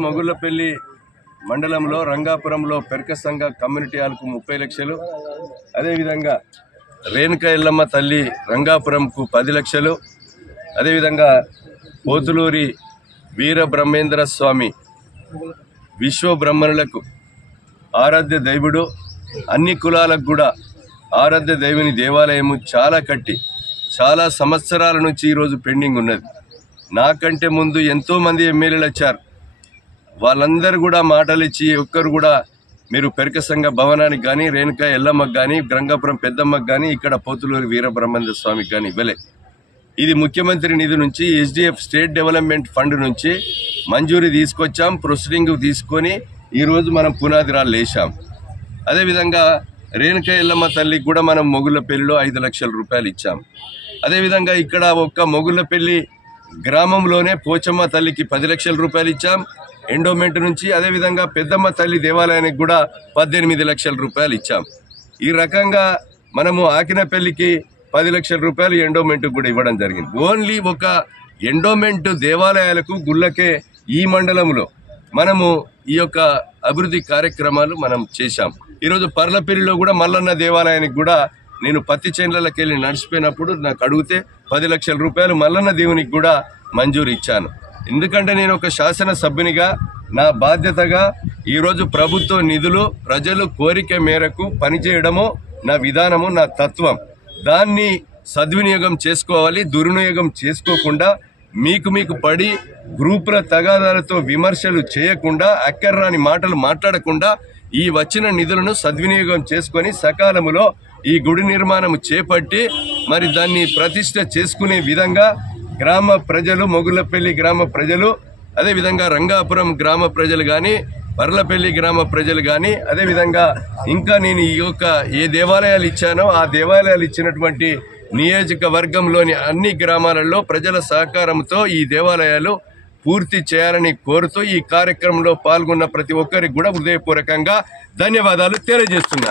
మొగుళ్ళపల్లి మండలంలో రంగాపురంలో పెరక సంఘ కమ్యూనిటీ హాల్కు 30 లక్షలు, అదేవిధంగా రేణుక ఎల్లమ్మ తల్లి రంగాపురంకు 10 లక్షలు, అదేవిధంగా పోతులూరి వీరబ్రహ్మేంద్ర స్వామి విశ్వబ్రహ్మణులకు ఆరాధ్య దైవుడు, అన్ని కులాలకు కూడా ఆరాధ్య దైవుని దేవాలయము చాలా కట్టి చాలా సంవత్సరాల నుంచి ఈరోజు పెండింగ్ ఉన్నది. నాకంటే ముందు ఎంతోమంది ఎమ్మెల్యేలు వచ్చారు. వాళ్ళందరూ కూడా మాటలు ఇచ్చి ఒక్కరు కూడా మీరు పెరక సంఘ భవనానికి కానీ, రేణుక ఎల్లమ్మకు కానీ, రంగాపురం పెద్దమ్మకు కానీ, ఇక్కడ పోతులూరి వీరబ్రహ్మేంద్ర స్వామికి కానీ ఇవ్వలే. ఇది ముఖ్యమంత్రి నిధి నుంచి ఎస్డిఎఫ్ స్టేట్ డెవలప్మెంట్ ఫండ్ నుంచి మంజూరీ తీసుకొచ్చాం. ప్రొసీడింగ్ తీసుకొని ఈరోజు మనం పునాది రాళ్ళు వేసాం. అదేవిధంగా రేణుక ఎల్లమ్మ తల్లికి కూడా మనం మొగుళ్ళపల్లిలో 5 లక్షల రూపాయలు ఇచ్చాం. అదేవిధంగా ఇక్కడ ఒక్క మొగుళ్ళపల్లి గ్రామంలోనే పోచమ్మ తల్లికి 10 లక్షల రూపాయలు ఇచ్చాం ఎండోమెంట్ నుంచి. అదేవిధంగా పెద్దమ్మ తల్లి దేవాలయానికి కూడా 18 లక్షల రూపాయలు ఇచ్చాం. ఈ రకంగా మనము ఆకినపల్లికి 10 లక్షల రూపాయలు ఎండోమెంట్ కూడా ఇవ్వడం జరిగింది. ఓన్లీ ఒక ఎండోమెంట్ దేవాలయాలకు గుళ్ళకే ఈ మండలంలో మనము ఈ యొక్క అభివృద్ధి కార్యక్రమాలు మనం చేశాం. ఈరోజు పర్లపల్లిలో కూడా మల్లన్న దేవాలయానికి కూడా నేను పత్తి చేనులకి వెళ్ళి నడిచిపోయినప్పుడు నాకు అడిగితే 10 లక్షల రూపాయలు మల్లన్న దేవునికి కూడా మంజూరు ఇచ్చాను. ఎందుకంటే నేను ఒక శాసనసభ్యునిగా నా బాధ్యతగా ఈరోజు ప్రభుత్వ నిధులు ప్రజలు కోరిక మేరకు పనిచేయడము నా విధానము, నా తత్వం. దాన్ని సద్వినియోగం చేసుకోవాలి. దుర్వినియోగం చేసుకోకుండా మీకు పడి గ్రూపుల తగాదాలతో విమర్శలు చేయకుండా, అక్కర్రాని మాటలు మాట్లాడకుండా ఈ వచ్చిన నిధులను సద్వినియోగం చేసుకొని సకాలములో ఈ గుడి నిర్మాణం చేపట్టి మరి దాన్ని ప్రతిష్ట చేసుకునే విధంగా గ్రామ ప్రజలు, మొగుళ్ళపల్లి గ్రామ ప్రజలు, అదేవిధంగా రంగాపురం గ్రామ ప్రజలు కానీ, పర్లపల్లి గ్రామ ప్రజలు కానీ, అదేవిధంగా ఇంకా నేను ఈ యొక్క ఏ దేవాలయాలు ఇచ్చానో ఆ దేవాలయాలు ఇచ్చినటువంటి నియోజకవర్గంలోని అన్ని గ్రామాలలో ప్రజల సహకారంతో ఈ దేవాలయాలు పూర్తి చేయాలని కోరుతూ ఈ కార్యక్రమంలో పాల్గొన్న ప్రతి ఒక్కరికి కూడా హృదయపూర్వకంగా ధన్యవాదాలు తెలియజేస్తున్నాను.